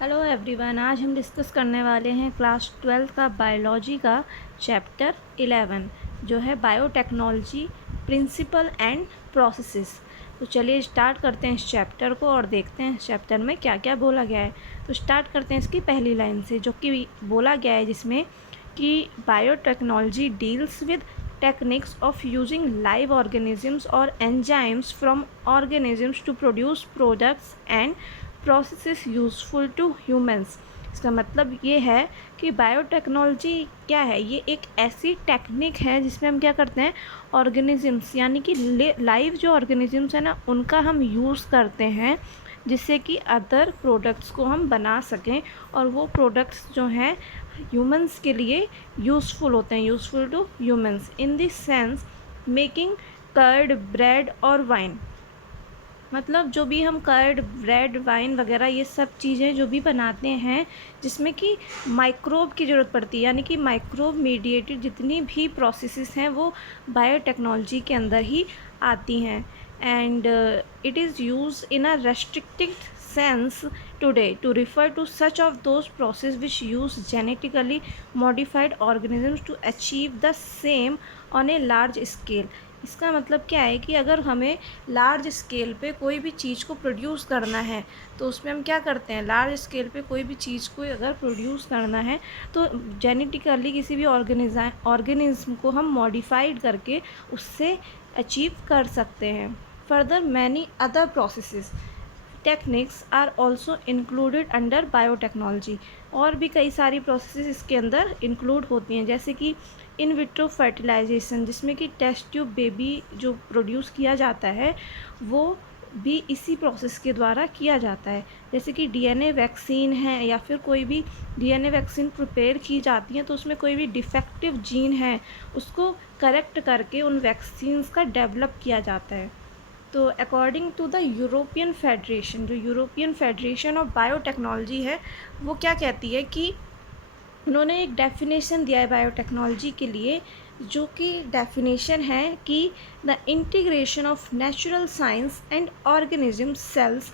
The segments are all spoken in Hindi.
हेलो एवरीवन, आज हम डिस्कस करने वाले हैं क्लास 12 का बायोलॉजी का चैप्टर 11 जो है बायोटेक्नोलॉजी प्रिंसिपल एंड प्रोसेसेस। तो चलिए स्टार्ट करते हैं इस चैप्टर को और देखते हैं इस चैप्टर में क्या क्या बोला गया है। तो स्टार्ट करते हैं इसकी पहली लाइन से, जो कि बोला गया है जिसमें कि biotechnology deals with techniques of using live organisms or enzymes from organisms to produce products and processes useful to humans। इसका मतलब ये है कि बायोटेक्नोलॉजी क्या है, ये एक ऐसी टेक्निक है जिसमें हम क्या करते हैं, ऑर्गेनिजम्स यानी कि लाइव जो ऑर्गेनिजम्स हैं ना उनका हम यूज़ करते हैं जिससे कि अदर प्रोडक्ट्स को हम बना सकें और वो प्रोडक्ट्स जो हैं ह्यूमंस के लिए यूज़फुल होते हैं, useful to humans in this sense making curd, bread और वाइन। मतलब जो भी हम कर्ड, ब्रेड, वाइन वगैरह ये सब चीज़ें जो भी बनाते हैं जिसमें कि माइक्रोब की ज़रूरत पड़ती है, यानी कि माइक्रोब मीडिएटेड जितनी भी प्रोसेसेस हैं वो बायोटेक्नोलॉजी के अंदर ही आती हैं। And it is use in a restricted sense today to refer to such of those processes which use genetically modified organisms to achieve the same on a large scale। इसका मतलब क्या है कि अगर हमें लार्ज स्केल पे कोई भी चीज़ को प्रोड्यूस करना है तो उसमें हम क्या करते हैं, लार्ज स्केल पे कोई भी चीज़ को अगर प्रोड्यूस करना है तो जेनेटिकली किसी भी ऑर्गेनिज्म को हम मॉडिफाइड करके उससे अचीव कर सकते हैं। Further many other processes techniques are also included under biotechnology. और भी कई सारी प्रोसेसेस इसके अंदर इंक्लूड होती हैं, जैसे कि इन विट्रो फर्टिलाइजेशन जिसमें कि टेस्ट ट्यूब बेबी जो प्रोड्यूस किया जाता है वो भी इसी प्रोसेस के द्वारा किया जाता है। जैसे कि डीएनए वैक्सीन है या फिर कोई भी डीएनए वैक्सीन प्रिपेयर की जाती है तो उसमें कोई भी डिफेक्टिव जीन है उसको करेक्ट करके उन वैक्सीन्स का डेवलप किया जाता है। तो according to the European federation, जो यूरोपियन फेडरेशन ऑफ बायोटेक्नोलॉजी है वो क्या कहती है कि उन्होंने एक डेफिनेशन दिया है बायोटेक्नोलॉजी के लिए, जो कि डेफिनेशन है कि the integration of natural science and organism cells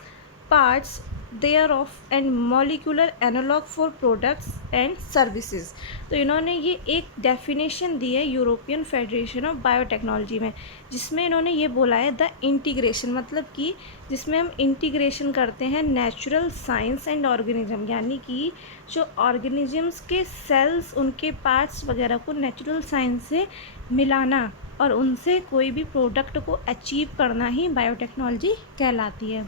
parts thereof and molecular analog for products and services. तो इन्होंने ये एक डेफिनेशन दी है यूरोपियन फेडरेशन ऑफ बायोटेक्नोलॉजी में, जिसमें इन्होंने ये बोला है द इंटीग्रेशन, मतलब कि जिसमें हम इंटीग्रेशन करते हैं नेचुरल साइंस एंड ऑर्गेनिज्म, यानी कि जो ऑर्गेनिजम्स के सेल्स उनके पार्ट्स वगैरह को नेचुरल साइंस से मिलाना और उनसे कोई भी प्रोडक्ट को अचीव करना ही बायोटेक्नोलॉजी कहलाती है।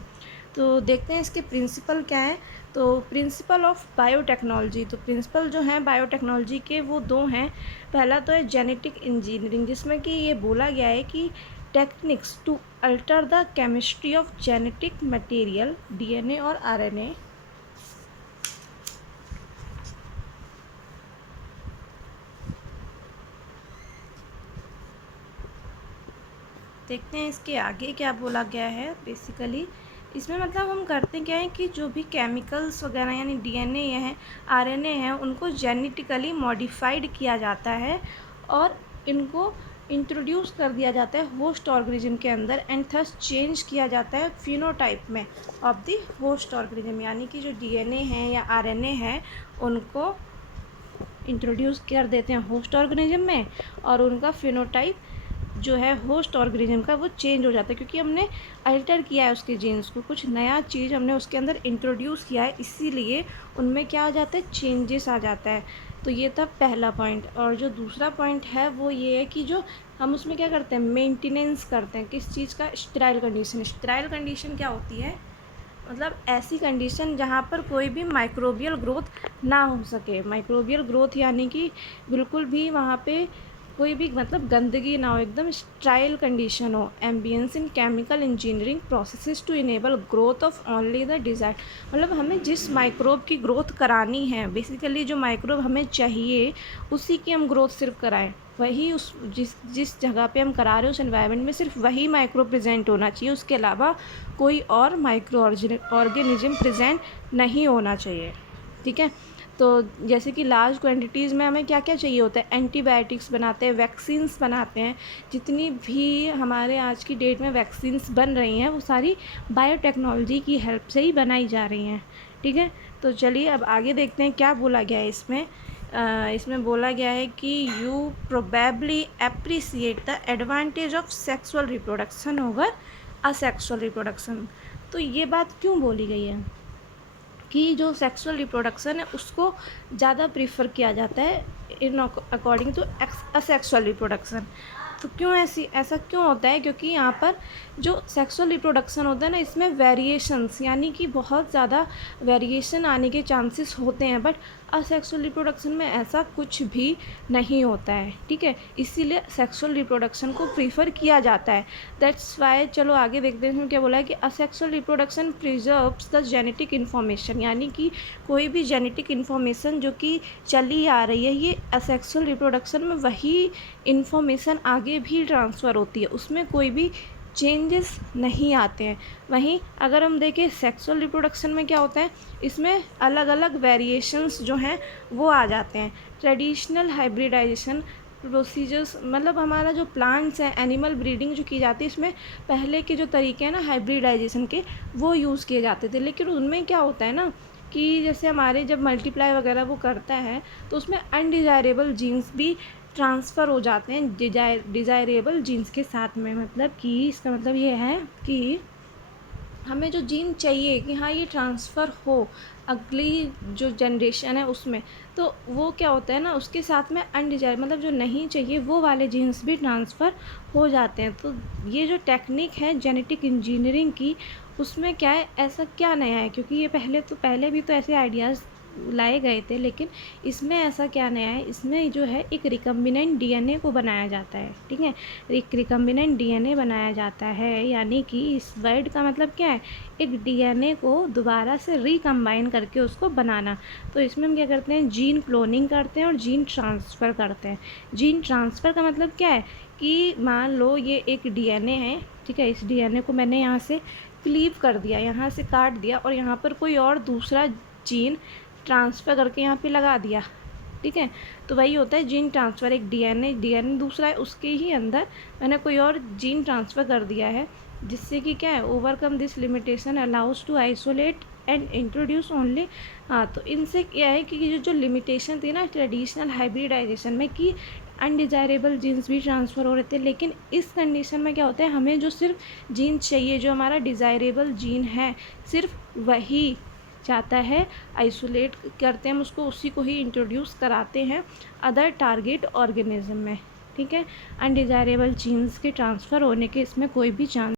तो देखते हैं इसके प्रिंसिपल क्या है। तो प्रिंसिपल ऑफ बायोटेक्नोलॉजी, तो प्रिंसिपल जो हैं बायोटेक्नोलॉजी के वो दो हैं। पहला तो है जेनेटिक इंजीनियरिंग, जिसमें कि ये बोला गया है कि techniques to alter the chemistry of genetic material DNA और आरएनए। देखते हैं इसके आगे क्या बोला गया है। बेसिकली इसमें मतलब हम करते क्या है कि जो भी केमिकल्स वगैरह यानी डीएनए है, आरएनए है, उनको जेनेटिकली मॉडिफाइड किया जाता है और इनको इंट्रोड्यूस कर दिया जाता है होस्ट ऑर्गेनिज्म के अंदर एंड थस चेंज किया जाता है फिनोटाइप में ऑफ द होस्ट ऑर्गेनिज्म, यानी कि जो डीएनए है या आरएनए है उनको इंट्रोड्यूस कर देते हैं होस्ट ऑर्गेनिज्म में और उनका फिनोटाइप जो है होस्ट ऑर्गेनिज्म का वो चेंज हो जाता है, क्योंकि हमने अल्टर किया है उसके जीन्स को, कुछ नया चीज़ हमने उसके अंदर इंट्रोड्यूस किया है, इसीलिए उनमें क्या आ जाता है, चेंजेस आ जाता है। तो ये था पहला पॉइंट। और जो दूसरा पॉइंट है वो ये है कि जो हम उसमें क्या करते हैं, मेंटेनेंस करते हैं किस चीज़ का, स्टेराइल कंडीशन। स्टेराइल कंडीशन क्या होती है, मतलब ऐसी कंडीशन जहाँ पर कोई भी माइक्रोबियल ग्रोथ ना हो सके। माइक्रोबियल ग्रोथ यानी कि बिल्कुल भी वहाँ पे कोई भी मतलब गंदगी ना हो, एकदम स्टेराइल कंडीशन हो। Ambience in chemical engineering processes to enable growth of only the desire, मतलब हमें जिस माइक्रोब की ग्रोथ करानी है, बेसिकली जो माइक्रोब हमें चाहिए उसी की हम ग्रोथ सिर्फ कराएं, वही उस जिस जगह पे हम करा रहे हैं उस एनवायरनमेंट में सिर्फ वही माइक्रो प्रेजेंट होना चाहिए, उसके अलावा कोई और माइक्रो ऑर्गेनिज्म प्रेजेंट नहीं होना चाहिए। ठीक है। तो जैसे कि लार्ज क्वांटिटीज़ में हमें क्या क्या चाहिए होता है, एंटीबायोटिक्स बनाते हैं, वैक्सीन्स बनाते हैं। जितनी भी हमारे आज की डेट में वैक्सीन्स बन रही हैं वो सारी बायोटेक्नोलॉजी की हेल्प से ही बनाई जा रही हैं। ठीक है। तो चलिए अब आगे देखते हैं क्या बोला गया है इसमें। इसमें बोला गया है कि you probably appreciate the advantage of sexual reproduction over asexual reproduction. तो ये बात क्यों बोली गई है कि जो सेक्सुअल रिप्रोडक्शन है उसको ज़्यादा प्रीफर किया जाता है in according to asexual reproduction. तो क्यों ऐसा क्यों होता है? क्योंकि यहाँ पर जो सेक्सुअल रिप्रोडक्शन होता है ना, इसमें वेरिएशंस यानी कि बहुत ज़्यादा वेरिएशन आने के चांसेस होते हैं, बट असेक्सुअल रिप्रोडक्शन में ऐसा कुछ भी नहीं होता है, ठीक है। इसीलिए सेक्सुअल रिप्रोडक्शन को प्रीफर किया जाता है। दैट्स वाई चलो आगे देखते हैं क्या बोला है कि asexual reproduction preserves the genetic information, यानी कि कोई भी जेनेटिक इन्फॉर्मेशन जो कि चली आ रही है, ये असेक्सुअल रिप्रोडक्शन में वही इन्फॉर्मेशन आगे भी ट्रांसफ़र होती है, उसमें कोई भी चेंजेस नहीं आते हैं। वहीं अगर हम देखें सेक्सुअल रिप्रोडक्शन में क्या होता है, इसमें अलग अलग वेरिएशंस जो हैं वो आ जाते हैं। ट्रेडिशनल हाइब्रिडाइजेशन प्रोसीजर्स, मतलब हमारा जो प्लांट्स हैं, एनिमल ब्रीडिंग जो की जाती है, इसमें पहले के जो तरीके हैं ना हाइब्रिडाइजेशन के, वो यूज़ किए जाते थे। लेकिन उनमें क्या होता है ना कि जैसे हमारे जब मल्टीप्लाई वगैरह वो करता है तो उसमें अनडिज़ायरेबल जीन्स भी ट्रांसफ़र हो जाते हैं डिज़ायरेबल जीन्स के साथ में। मतलब कि इसका मतलब ये है कि हमें जो जीन चाहिए कि हाँ ये ट्रांसफ़र हो अगली जो जनरेशन है उसमें, तो वो क्या होता है ना उसके साथ में अनडिज़ायर मतलब जो नहीं चाहिए वो वाले जीन्स भी ट्रांसफ़र हो जाते हैं। तो ये जो टेक्निक है जेनेटिक इंजीनियरिंग की, उसमें क्या है, ऐसा क्या नया है? क्योंकि ये पहले भी तो ऐसे आइडियाज़ लाए गए थे, लेकिन इसमें ऐसा क्या नया है? इसमें जो है एक रिकम्बिनेंट डीएनए को बनाया जाता है, ठीक है। एक रिकम्बिनेंट डीएनए बनाया जाता है, यानी कि इस वर्ड का मतलब क्या है, एक डीएनए को दोबारा से रिकम्बाइन करके उसको बनाना। तो इसमें हम क्या करते हैं, जीन क्लोनिंग करते हैं और जीन ट्रांसफ़र करते हैं। जीन ट्रांसफ़र का मतलब क्या है कि मान लो ये एक डीएनए है, ठीक है। इस डीएनए को मैंने यहाँ से क्लीव कर दिया, यहाँ से काट दिया और यहाँ पर कोई और दूसरा जीन ट्रांसफ़र करके यहाँ पे लगा दिया, ठीक है। तो वही होता है जीन ट्रांसफ़र। एक डीएनए दूसरा है, उसके ही अंदर मैंने कोई और जीन ट्रांसफ़र कर दिया है, जिससे कि क्या है, overcome this limitation allows to isolate and introduce only. हाँ, तो इनसे क्या है कि जो लिमिटेशन थी ना ट्रेडिशनल हाइब्रिडाइजेशन में कि अनडिज़ायरेबल जीन्स भी ट्रांसफ़र हो रहे थे, लेकिन इस कंडीशन में क्या होता है, हमें जो सिर्फ जीन्स चाहिए, जो हमारा डिज़ायरेबल जीन है, सिर्फ वही चाहता है, आइसोलेट करते हैं हम उसको, उसी को ही इंट्रोड्यूस कराते हैं अदर टारगेट ऑर्गेनिज्म में, ठीक है। अनडिज़ायरेबल जीन्स के ट्रांसफ़र होने के इसमें कोई भी चांस